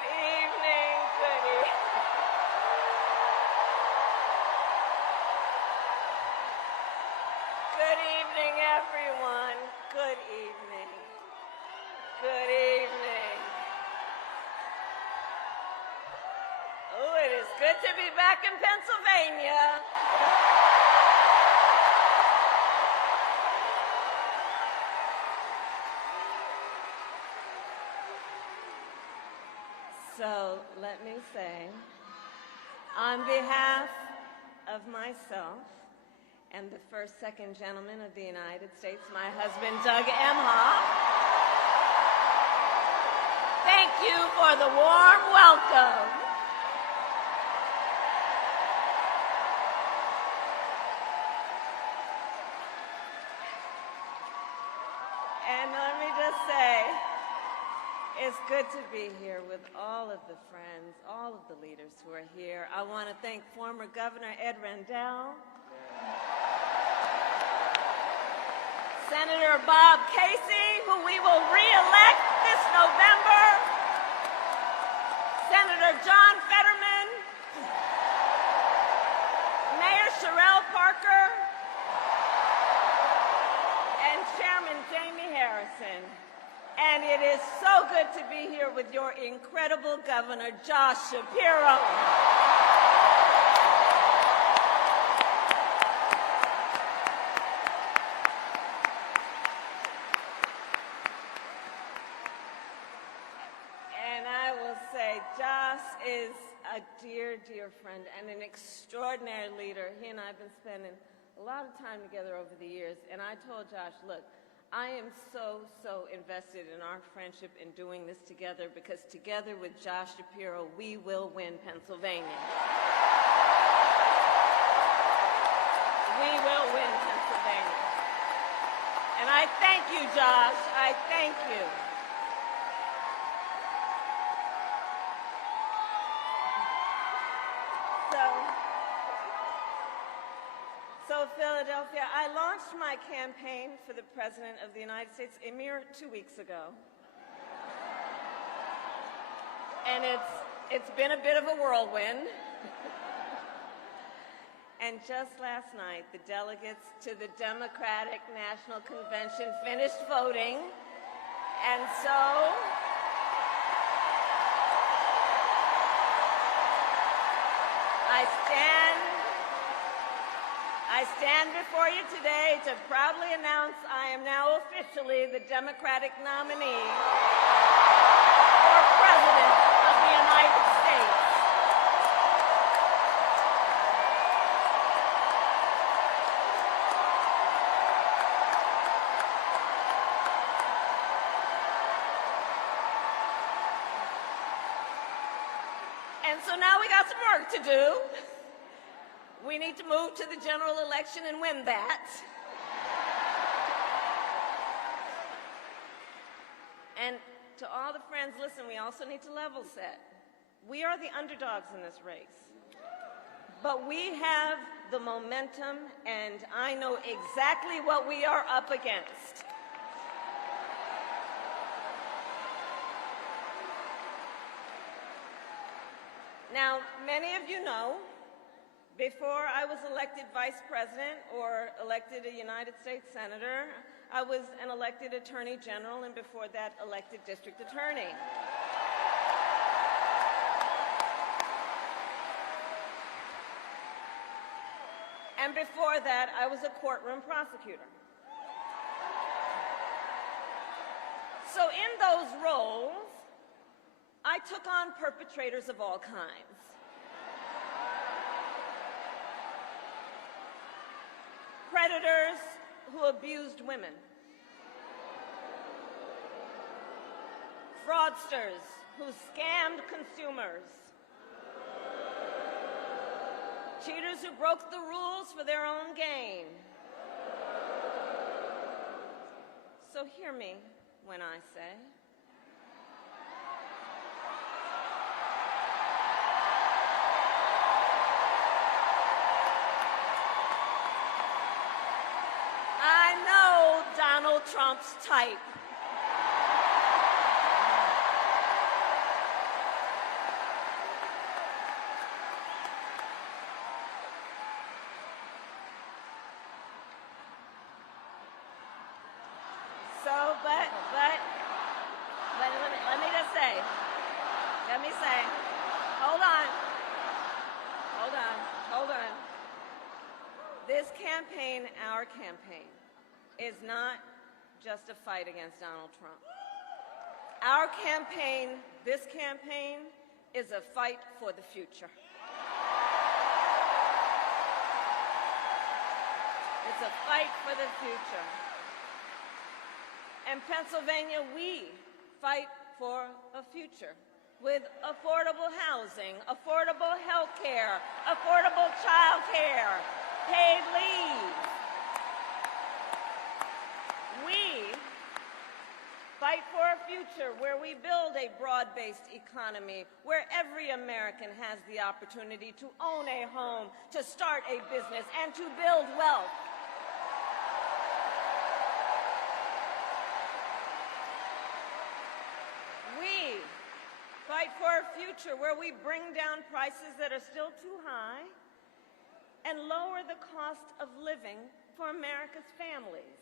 Good evening, good evening. Good evening, everyone. Good evening. Good evening. Oh, it is good to be back in Pennsylvania. So let me say, on behalf of myself and the second gentleman of the United States, my husband, Doug Emhoff, thank you for the warm welcome. And let me just say, it's good to be here with all of the friends, all of the leaders who are here. I want to thank former Governor Ed Rendell, Senator Bob Casey, who we will re-elect this November, Senator John Fetterman, Mayor Sherelle Parker, and Chairman Jamie Harrison. And it is so good to be here with your incredible Governor, Josh Shapiro. And I will say, Josh is a dear, dear friend and an extraordinary leader. He and I have been spending a lot of time together over the years. And I told Josh, look, I am so invested in our friendship in doing this together, because together with Josh Shapiro, we will win Pennsylvania. We will win Pennsylvania. And I thank you, Josh. I thank you. So Philadelphia, I launched my campaign for the President of the United States a mere 2 weeks ago. And it's been a bit of a whirlwind. And just last night, the delegates to the Democratic National Convention finished voting. And so I stand before you today to proudly announce I am now officially the Democratic nominee for President of the United States. And so now we got some work to do. We need to move to the general election and win that. And to all the friends, listen, we also need to level set. We are the underdogs in this race. But we have the momentum, and I know exactly what we are up against. Now, many of you know, before I was elected Vice President or elected a United States Senator, I was an elected Attorney General, and before that, elected District Attorney. And before that, I was a courtroom prosecutor. So in those roles, I took on perpetrators of all kinds. Predators who abused women. Fraudsters who scammed consumers. Cheaters who broke the rules for their own gain. So hear me when I say, I know Donald Trump's type. say, hold on. This campaign, our campaign, is not just a fight against Donald Trump. Our campaign, this campaign, is a fight for the future. It's a fight for the future. In Pennsylvania, we fight for a future with affordable housing, affordable health care, affordable child care, paid leave. We fight for a future where we build a broad-based economy, where every American has the opportunity to own a home, to start a business, and to build wealth. We fight for a future where we bring down prices that are still too high and lower the cost of living for America's families,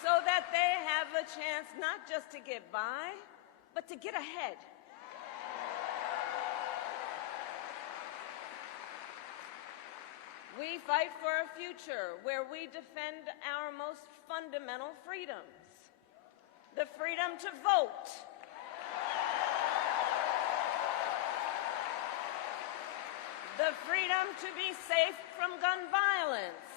so that they have a chance not just to get by, but to get ahead. We fight for a future where we defend our most fundamental freedoms: the freedom to vote, the freedom to be safe from gun violence,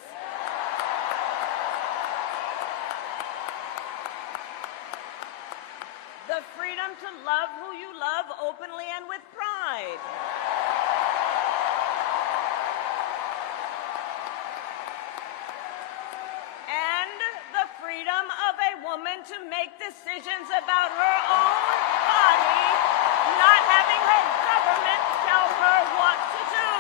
the freedom to love who you love openly and with pride, and the freedom of a woman to make decisions about her own body, not having her government tell her what to do.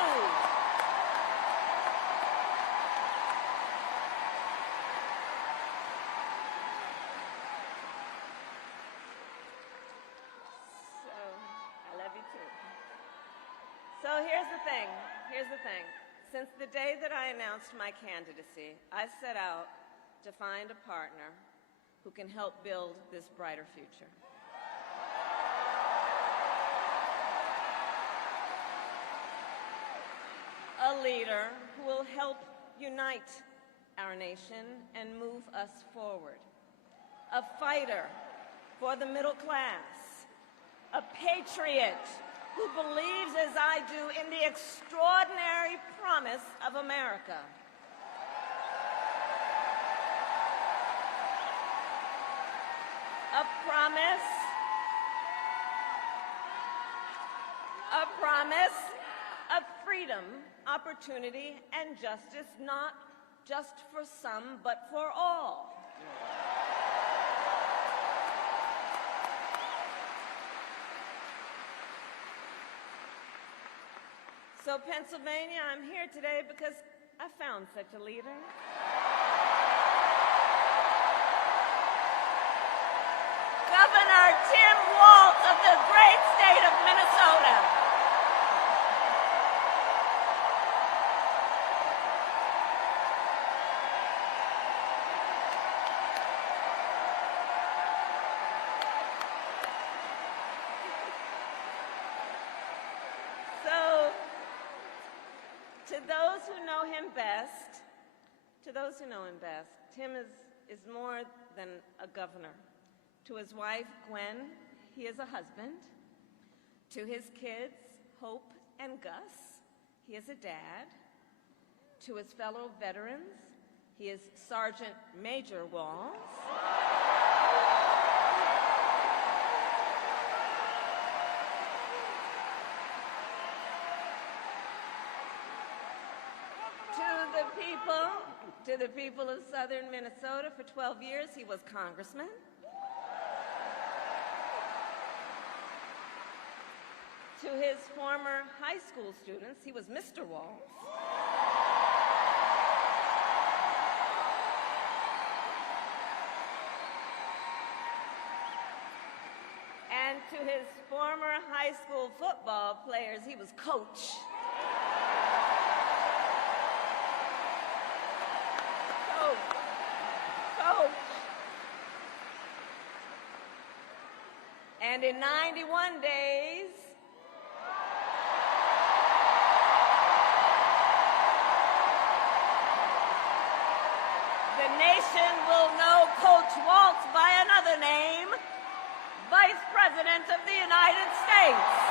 I love you too. So here's the thing. Since the day that I announced my candidacy, I set out to find a partner who can help build this brighter future. A leader who will help unite our nation and move us forward. A fighter for the middle class. A patriot who believes, as I do, in the extraordinary promise of America. A promise of freedom, opportunity, and justice, not just for some, but for all. So, Pennsylvania, I'm here today because I found such a leader. Governor Tim Walz of the great state of Minnesota. So, to those who know him best, Tim is more than a governor. To his wife, Gwen, he is a husband. To his kids, Hope and Gus, he is a dad. To his fellow veterans, he is Sergeant Major Walz. To the people of southern Minnesota, for 12 years, he was congressman. To his former high school students, he was Mr. Walz. And to his former high school football players, he was coach. And in 91 days, the nation will know Coach Walz by another name, Vice President of the United States.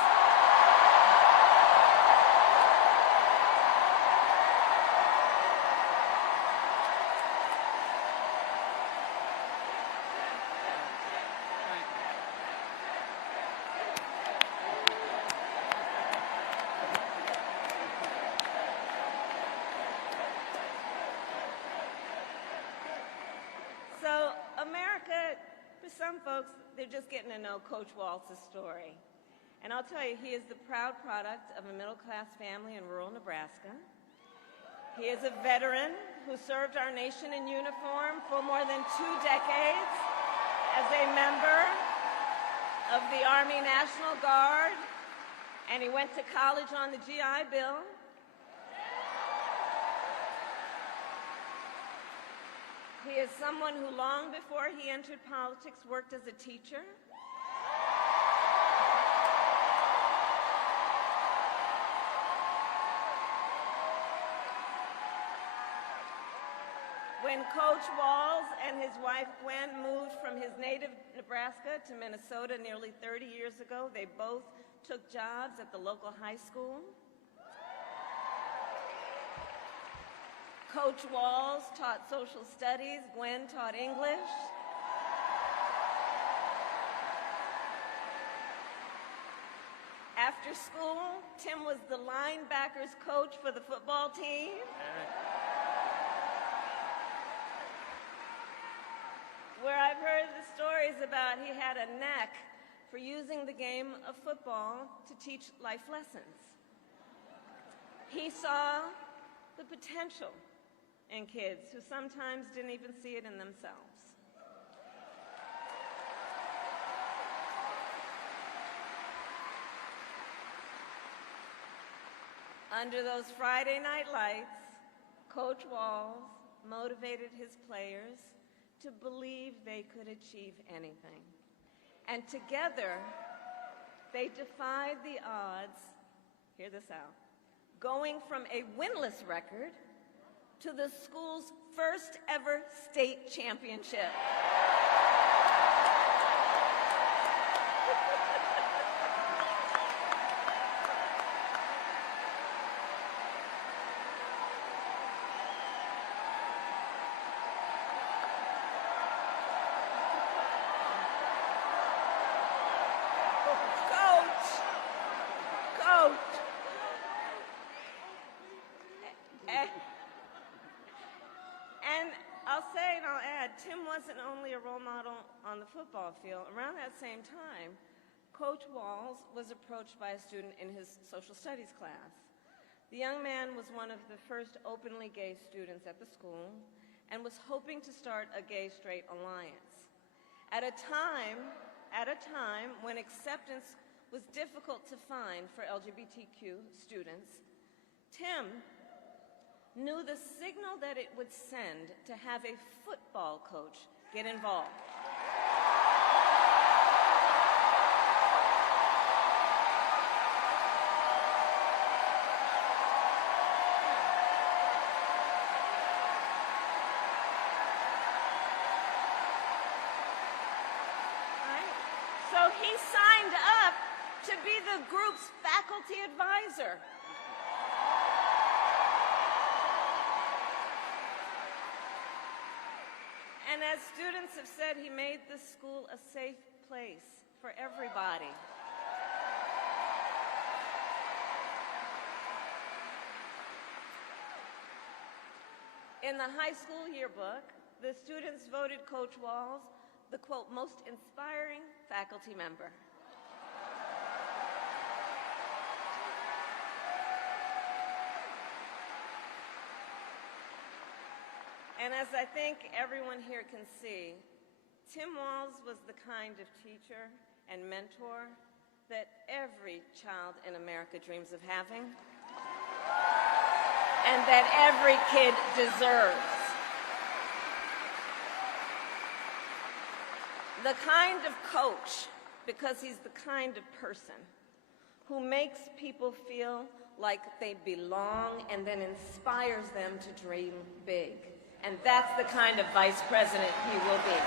So America, for some folks, they're just getting to know Coach Walz's story. And I'll tell you, he is the proud product of a middle-class family in rural Nebraska. He is a veteran who served our nation in uniform for more than 2 decades as a member of the Army National Guard, and he went to college on the GI Bill. He is someone who, long before he entered politics, worked as a teacher. When Coach Walz and his wife Gwen moved from his native Nebraska to Minnesota nearly 30 years ago, they both took jobs at the local high school. Coach Walz taught social studies, Gwen taught English. After school, Tim was the linebackers coach for the football team. Where I've heard the stories about he had a knack for using the game of football to teach life lessons. He saw the potential in kids who sometimes didn't even see it in themselves. Under those Friday night lights, Coach Walz motivated his players to believe they could achieve anything. And together, they defied the odds, hear this out, going from a winless record to the school's first ever state championship. Tim wasn't only a role model on the football field. Around that same time, Coach Walz was approached by a student in his social studies class. The young man was one of the first openly gay students at the school and was hoping to start a gay-straight alliance. At a time when acceptance was difficult to find for LGBTQ students, Tim knew the signal that it would send to have a football coach get involved. Right? So he signed up to be the group's faculty advisor. And as students have said, he made the school a safe place for everybody. In the high school yearbook, the students voted Coach Walz the, quote, most inspiring faculty member. And as I think everyone here can see, Tim Walz was the kind of teacher and mentor that every child in America dreams of having, and that every kid deserves. The kind of coach because he's the kind of person who makes people feel like they belong and then inspires them to dream big. And that's the kind of vice president he will be.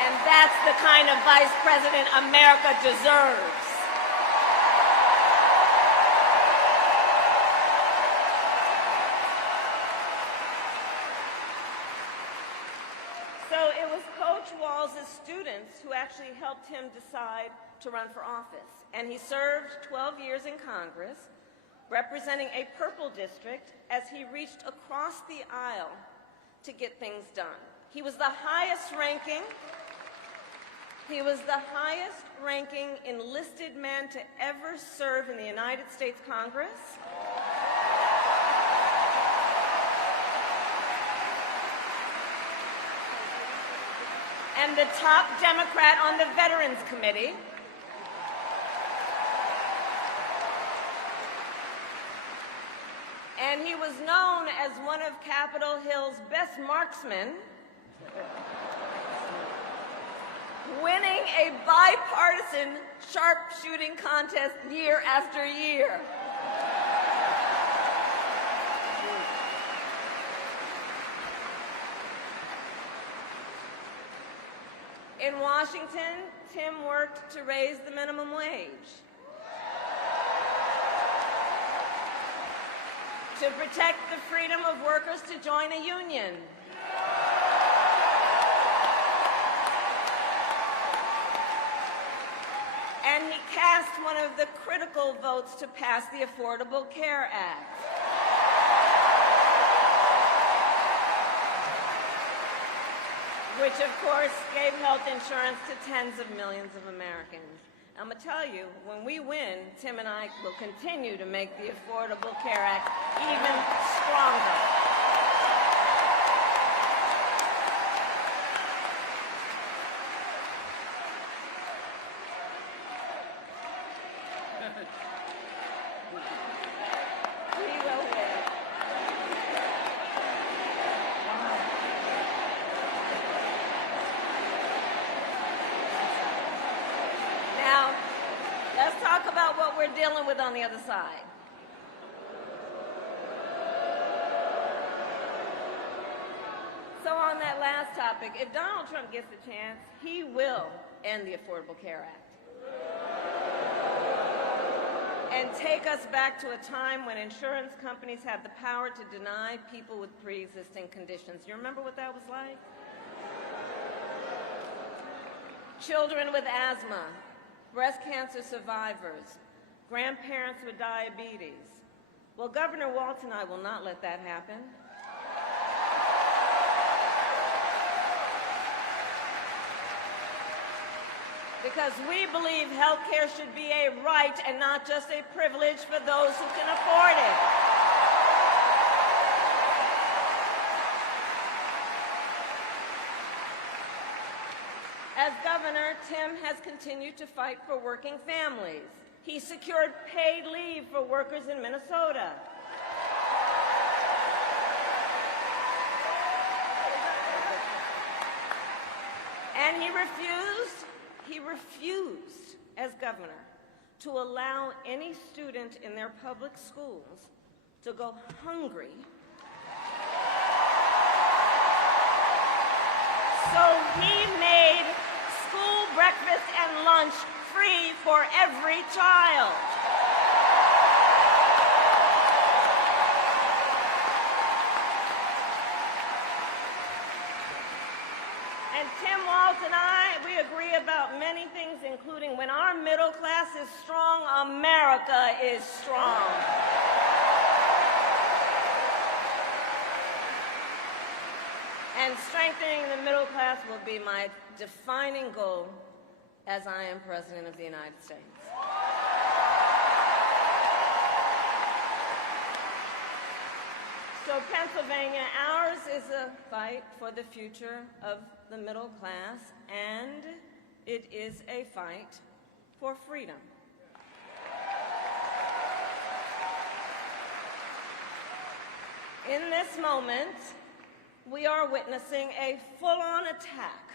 And that's the kind of vice president America deserves. So it was Coach Walz's students who actually helped him decide to run for office. And he served 12 years in Congress, representing a purple district as he reached across the aisle to get things done. He was the highest ranking enlisted man to ever serve in the United States Congress. And the top Democrat on the Veterans Committee. And he was known as one of Capitol Hill's best marksmen, winning a bipartisan sharpshooting contest year after year. In Washington, Tim worked to raise the minimum wage, to protect the freedom of workers to join a union, and he cast one of the critical votes to pass the Affordable Care Act. Which, of course, gave health insurance to tens of millions of Americans. I'm going to tell you, when we win, Tim and I will continue to make the Affordable Care Act even stronger. We're dealing with on the other side. So on that last topic, if Donald Trump gets the chance, he will end the Affordable Care Act and take us back to a time when insurance companies had the power to deny people with pre-existing conditions. You remember what that was like? Children with asthma, breast cancer survivors, grandparents with diabetes. Well, Governor Walz and I will not let that happen. Because we believe health care should be a right and not just a privilege for those who can afford it. As governor, Tim has continued to fight for working families. He secured paid leave for workers in Minnesota. And he refused, as governor, to allow any student in their public schools to go hungry. So he made school breakfast and lunch free for every child. And Tim Walz and I, we agree about many things, including when our middle class is strong, America is strong. And strengthening the middle class will be my defining goal as I am President of the United States. So Pennsylvania, ours is a fight for the future of the middle class, and it is a fight for freedom. In this moment, we are witnessing a full-on attack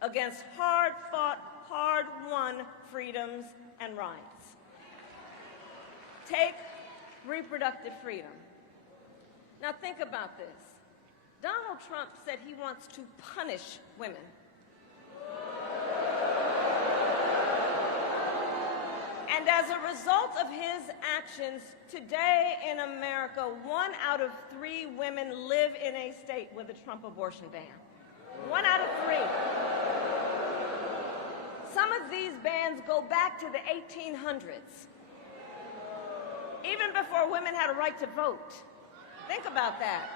against hard-fought, hard-won freedoms and rights. Take reproductive freedom. Now think about this. Donald Trump said he wants to punish women. And as a result of his actions, today in America, 1 out of 3 women live in a state with a Trump abortion ban. 1 out of 3. Some of these bans go back to the 1800s, even before women had a right to vote. Think about that.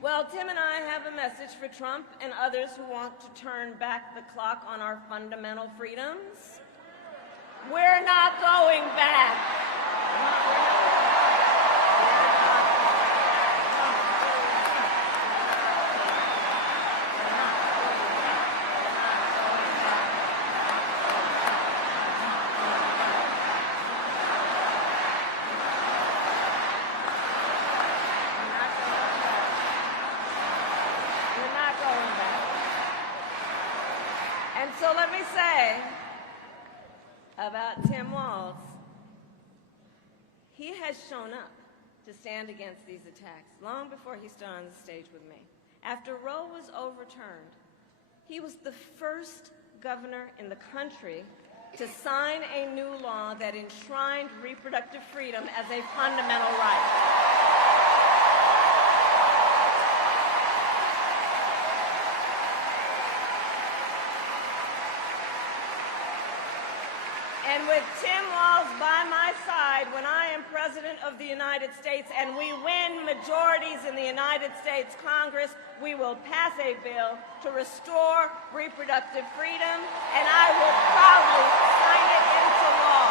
Well, Tim and I have a message for Trump and others who want to turn back the clock on our fundamental freedoms. We're not going back. And so let me say about Tim Walz, he has shown up to stand against these attacks long before he stood on the stage with me. After Roe was overturned, he was the first governor in the country to sign a new law that enshrined reproductive freedom as a fundamental right. And with Tim Walz by my side when I am President of the United States and we win majorities in the United States Congress, we will pass a bill to restore reproductive freedom, and I will proudly sign it into law.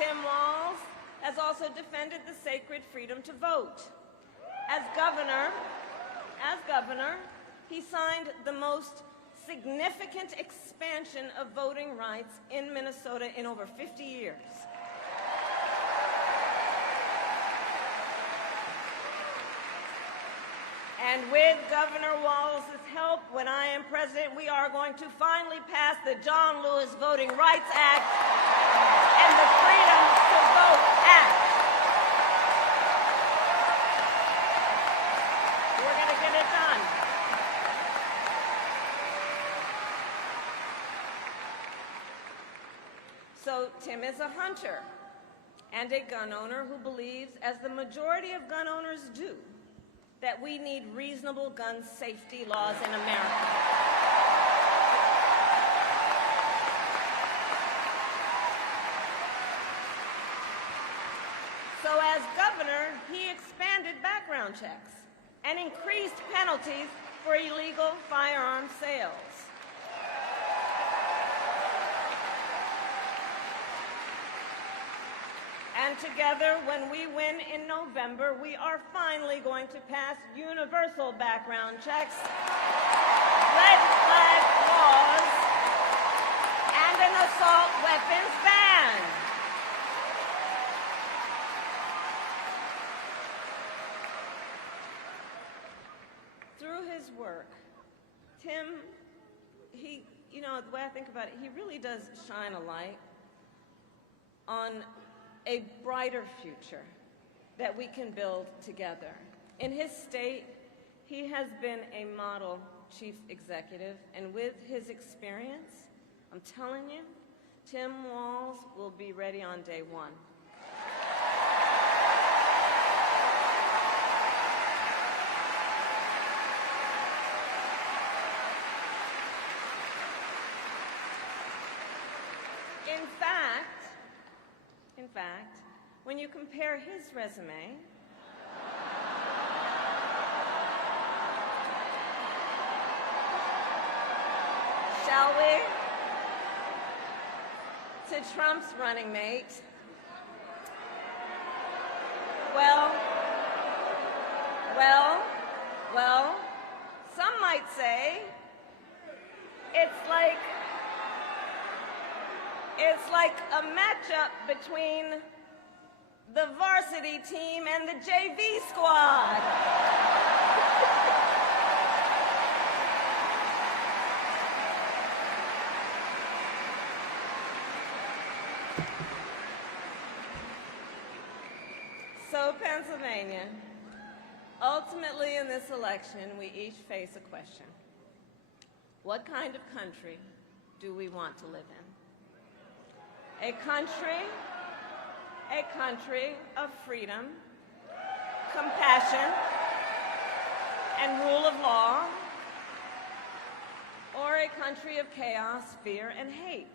Tim Walz has also defended the sacred freedom to vote. As governor, he signed the most significant expansion of voting rights in Minnesota in over 50 years. And with Governor Walz's help, when I am president, we are going to finally pass the John Lewis Voting Rights Act and the Freedom to Vote Act. We're going to get it done. So Tim is a hunter and a gun owner who believes, as the majority of gun owners do, that we need reasonable gun safety laws in America. So as governor, he expanded background checks and increased penalties for illegal firearm sales. And together, when we win in November, we are finally going to pass universal background checks, red flag laws, and an assault weapons ban. Through his work, Tim, the way I think about it, he really does shine a light on a brighter future that we can build together. In his state, he has been a model chief executive, and with his experience, I'm telling you, Tim Walz will be ready on day one. In fact, when you compare his resume shall we, to Trump's running mate, well, some might say it's like It's like a matchup between the varsity team and the JV squad. So, Pennsylvania, ultimately in this election, we each face a question. What kind of country do we want to live in? A country of freedom, compassion, and rule of law, or a country of chaos, fear, and hate?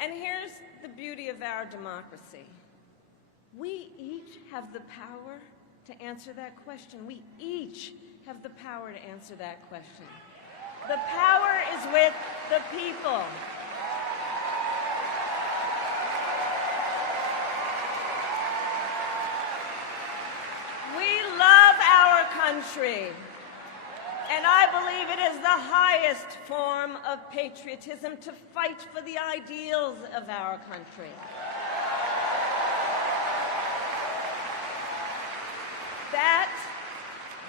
And here's the beauty of our democracy. We each have the power to answer that question. We each have the power to answer that question. The power is with the people. We love our country, and I believe it is the highest form of patriotism to fight for the ideals of our country.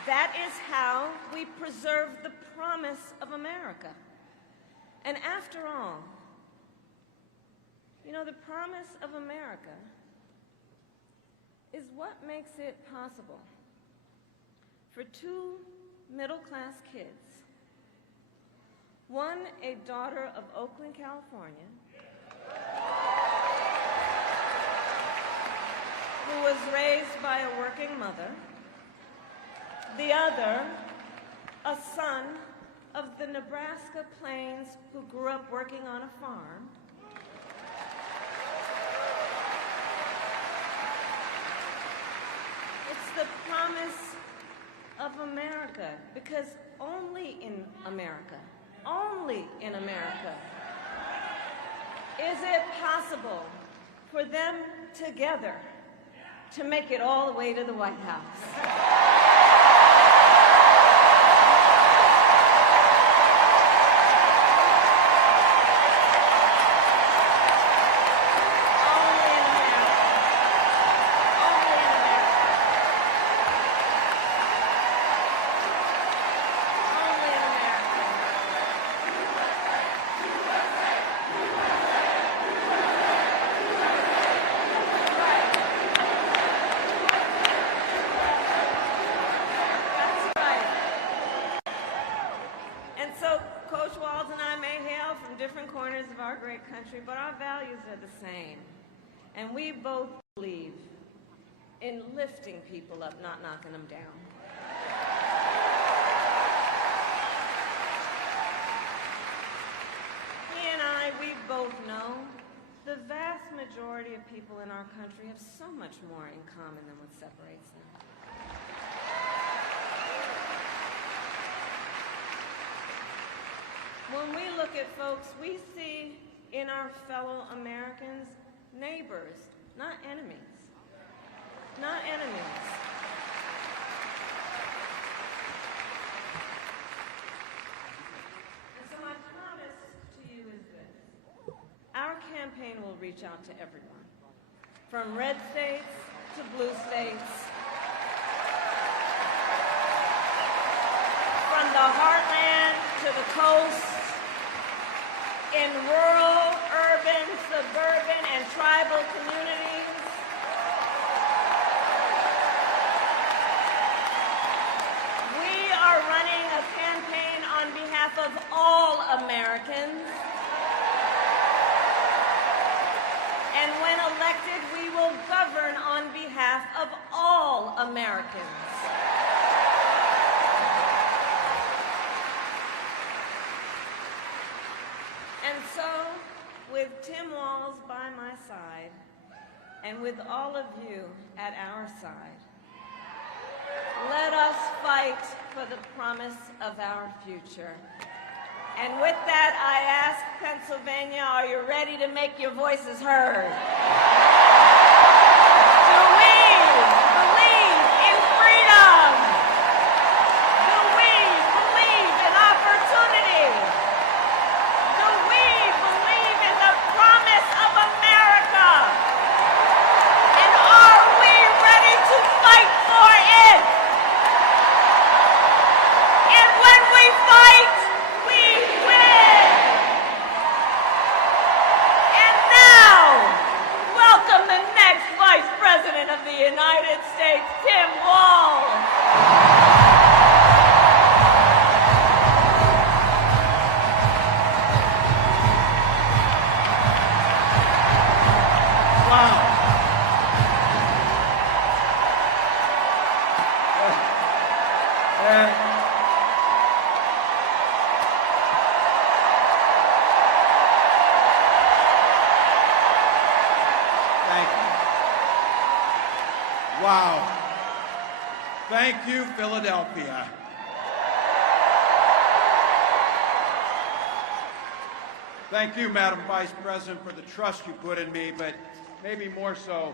That is how we preserve the promise of America. And after all, you know, the promise of America is what makes it possible for two middle-class kids, one a daughter of Oakland, California, who was raised by a working mother, the other a son of the Nebraska plains who grew up working on a farm. It's the promise of America, because only in America is it possible for them together to make it all the way to the White House. Different corners of our great country, but our values are the same. And we both believe in lifting people up, not knocking them down. He and I, we both know the vast majority of people in our country have so much more in common than what separates them. When we look at folks, we see in our fellow Americans neighbors, not enemies. Not enemies. And so my promise to you is this. Our campaign will reach out to everyone, from red states to blue states, from the heartland to the coast, in rural, urban, suburban, and tribal communities. We are running a campaign on behalf of all Americans. And when elected, we will govern on behalf of all Americans. And so, with Tim Walz by my side, and with all of you at our side, let us fight for the promise of our future. And with that, I ask Pennsylvania, are you ready to make your voices heard? Do we believe in freedom? Do we believe in opportunity? Wow. Thank you, Philadelphia. Thank you, Madam Vice President, for the trust you put in me, but maybe more so,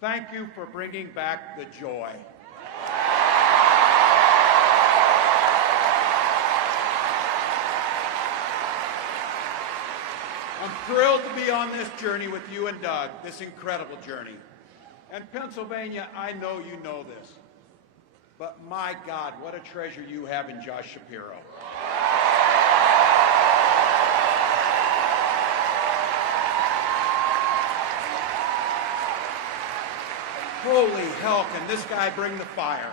thank you for bringing back the joy. I'm thrilled to be on this journey with you and Doug, this incredible journey. And Pennsylvania, I know you know this, but my God, what a treasure you have in Josh Shapiro. Holy hell, can this guy bring the fire?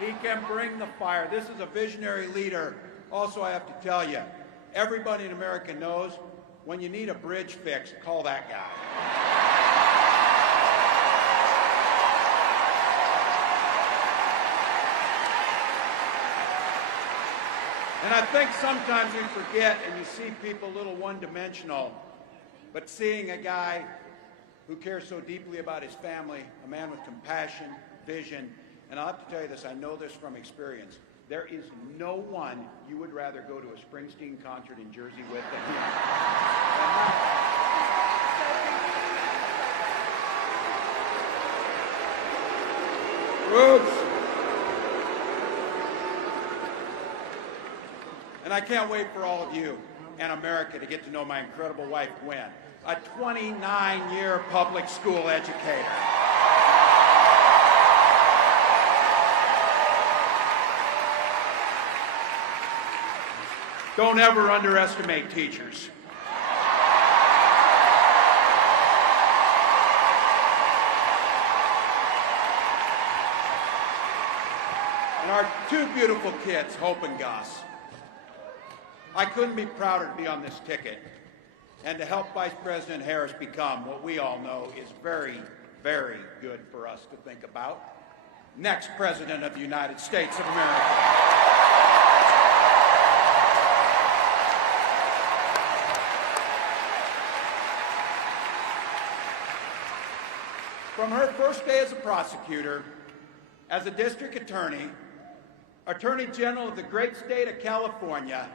He can bring the fire. This is a visionary leader. Also, I have to tell you, everybody in America knows when you need a bridge fixed, call that guy. And I think sometimes we forget and you see people a little one-dimensional, but seeing a guy who cares so deeply about his family, a man with compassion, vision, and I'll have to tell you this, I know this from experience. There is no one you would rather go to a Springsteen concert in Jersey with than him. Roots. And I can't wait for all of you and America to get to know my incredible wife, Gwen, a 29-year public school educator. Don't ever underestimate teachers. And our two beautiful kids, Hope and Gus. I couldn't be prouder to be on this ticket and to help Vice President Harris become what we all know is very, very good for us to think about. Next President of the United States of America. From her first day as a prosecutor, as a district attorney, Attorney General of the great state of California,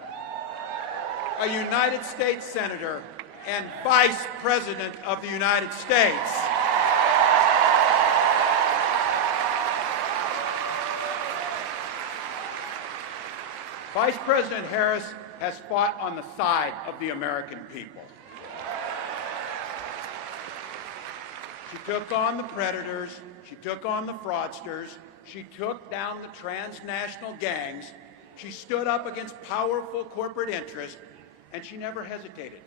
a United States Senator, and Vice President of the United States. Vice President Harris has fought on the side of the American people. She took on the predators, she took on the fraudsters, she took down the transnational gangs, she stood up against powerful corporate interests, and she never hesitated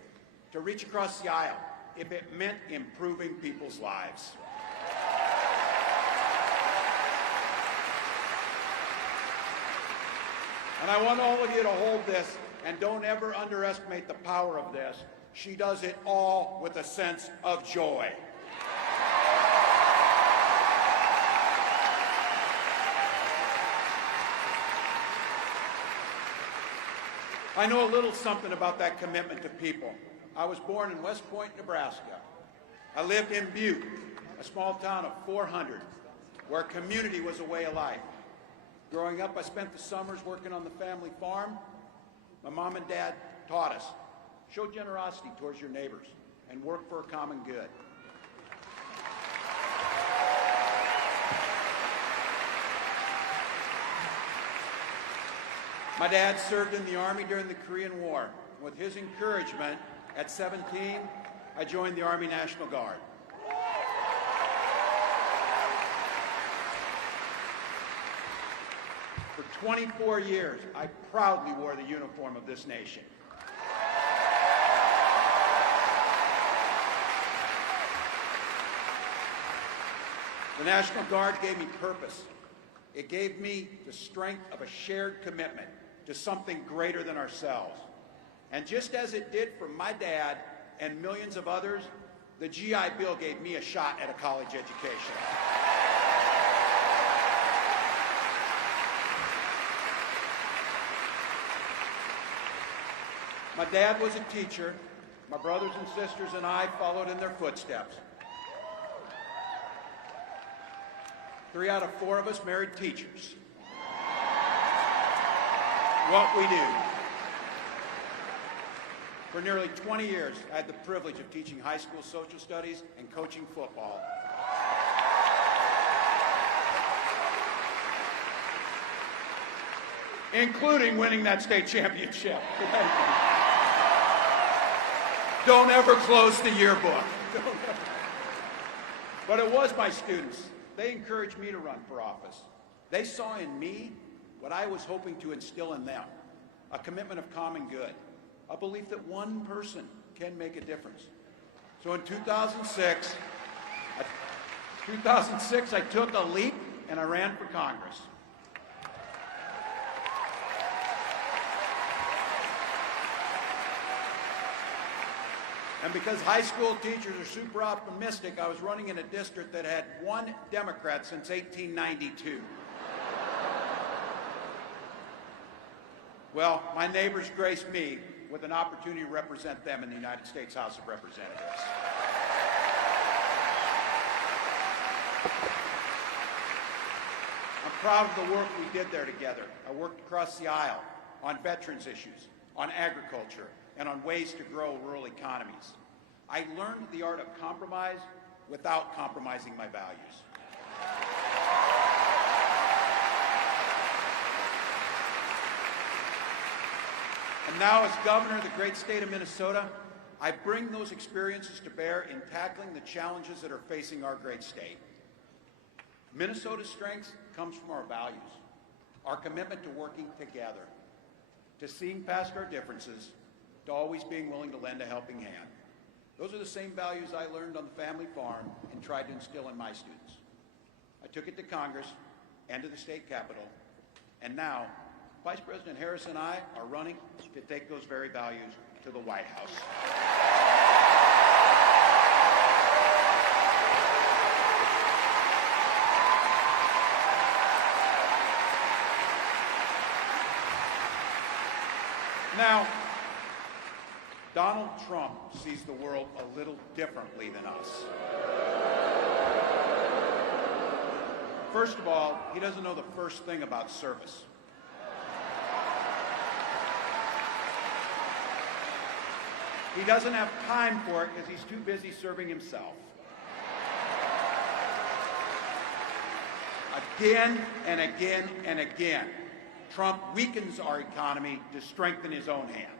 to reach across the aisle if it meant improving people's lives. And I want all of you to hold this, and don't ever underestimate the power of this. She does it all with a sense of joy. I know a little something about that commitment to people. I was born in West Point, Nebraska. I lived in Butte, a small town of 400, where community was a way of life. Growing up, I spent the summers working on the family farm. My mom and dad taught us, show generosity towards your neighbors and work for a common good. My dad served in the Army during the Korean War. With his encouragement, at 17, I joined the Army National Guard. For 24 years, I proudly wore the uniform of this nation. The National Guard gave me purpose. It gave me the strength of a shared commitment to something greater than ourselves. And just as it did for my dad and millions of others, the GI Bill gave me a shot at a college education. My dad was a teacher. My brothers and sisters and I followed in their footsteps. 3 out of 4 of us married teachers. What we do. For nearly 20 years, I had the privilege of teaching high school social studies and coaching football. Including winning that state championship. Don't ever close the yearbook. But it was my students. They encouraged me to run for office. They saw in me what I was hoping to instill in them, a commitment of common good, a belief that one person can make a difference. So in 2006, I took a leap and I ran for Congress. And because high school teachers are super optimistic, I was running in a district that had 1 Democrat since 1892. Well, my neighbors graced me with an opportunity to represent them in the United States House of Representatives. I'm proud of the work we did there together. I worked across the aisle on veterans issues, on agriculture, and on ways to grow rural economies. I learned the art of compromise without compromising my values. And now, as governor of the great state of Minnesota, I bring those experiences to bear in tackling the challenges that are facing our great state. Minnesota's strength comes from our values, our commitment to working together, to seeing past our differences, to always being willing to lend a helping hand. Those are the same values I learned on the family farm and tried to instill in my students. I took it to Congress and to the state capitol, and now Vice President Harris and I are running to take those very values to the White House. Now, Donald Trump sees the world a little differently than us. First of all, he doesn't know the first thing about service. He doesn't have time for it because he's too busy serving himself. Again and again and again, Trump weakens our economy to strengthen his own hand.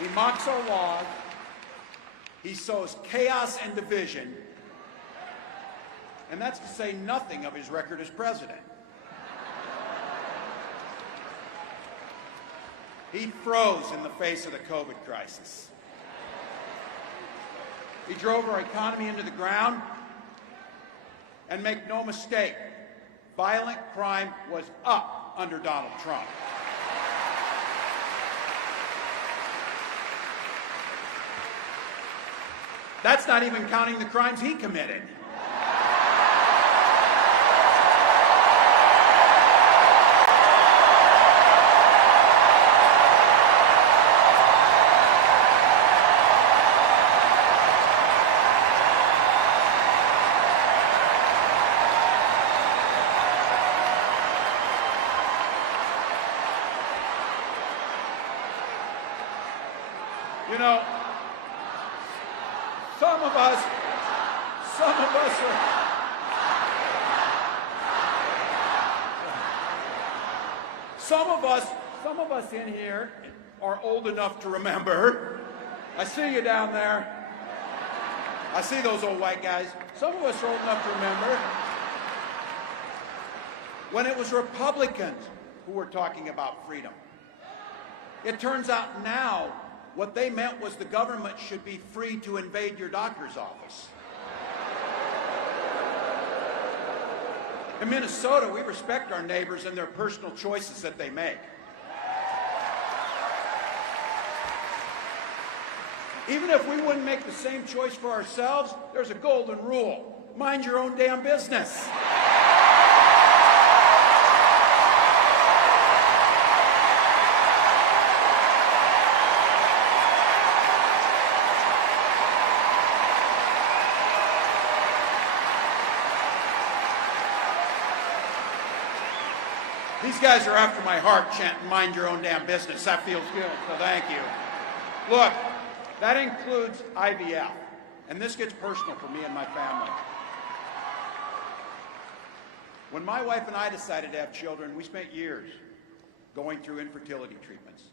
He mocks our laws, he sows chaos and division, and that's to say nothing of his record as president. He froze in the face of the COVID crisis. He drove our economy into the ground, and make no mistake, violent crime was up under Donald Trump. That's not even counting the crimes he committed. You know, some of us in here are old enough to remember. I see you down there. I see those old white guys. Some of us are old enough to remember when it was Republicans who were talking about freedom. It turns out now what they meant was the government should be free to invade your doctor's office. In Minnesota, we respect our neighbors and their personal choices that they make. Even if we wouldn't make the same choice for ourselves, there's a golden rule. Mind your own damn business. These guys are after my heart chanting, mind your own damn business. That feels good, so thank you. Look, that includes IVF, and this gets personal for me and my family. When my wife and I decided to have children, we spent years going through infertility treatments.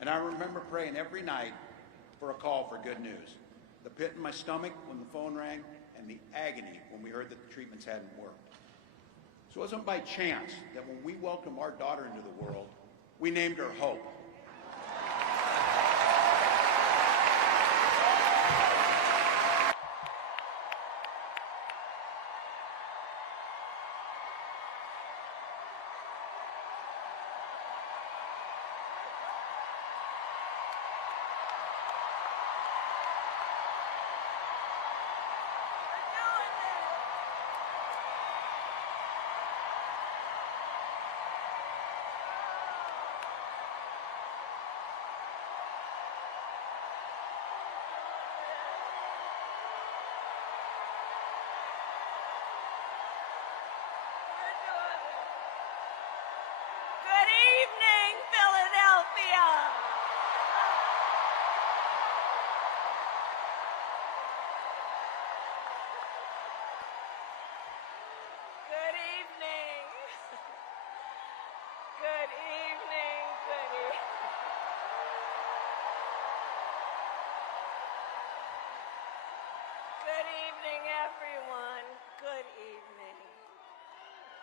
And I remember praying every night for a call for good news. The pit in my stomach when the phone rang, and the agony when we heard that the treatments hadn't worked. So it wasn't by chance that when we welcomed our daughter into the world, we named her Hope. Good evening, everyone. Good evening.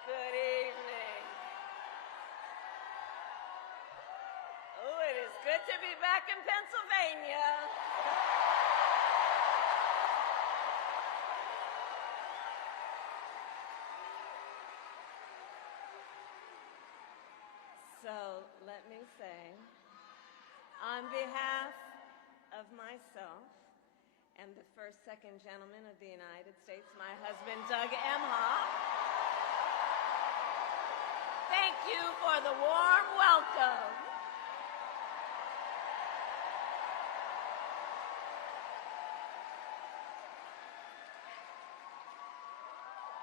Good evening. Oh, it is good to be back in Pennsylvania. So, let me say, on behalf of myself and the second gentleman of the United States, my husband, Doug Emhoff, thank you for the warm welcome.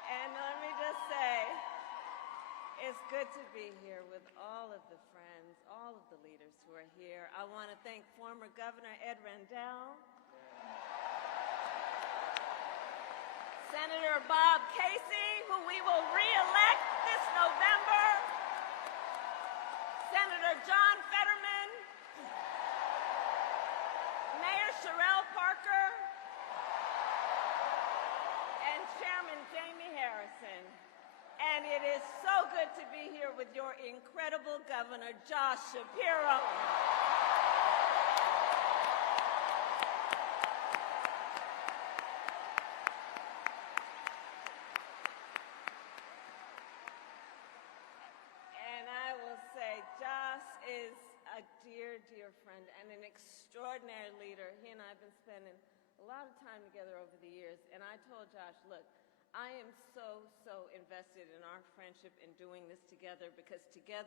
And let me just say, it's good to be here with all of the friends, all of the leaders who are here. I want to thank former Governor Ed Rendell, Senator Bob Casey, who we will re-elect this November, Senator John Fetterman, Mayor Sherelle Parker, and Chairman Jamie Harrison. And it is so good to be here with your incredible Governor, Josh Shapiro. Is a dear, dear friend and an extraordinary leader. He and I have been spending a lot of time together over the years, and I told Josh, look, I am so invested in our friendship in doing this together, because together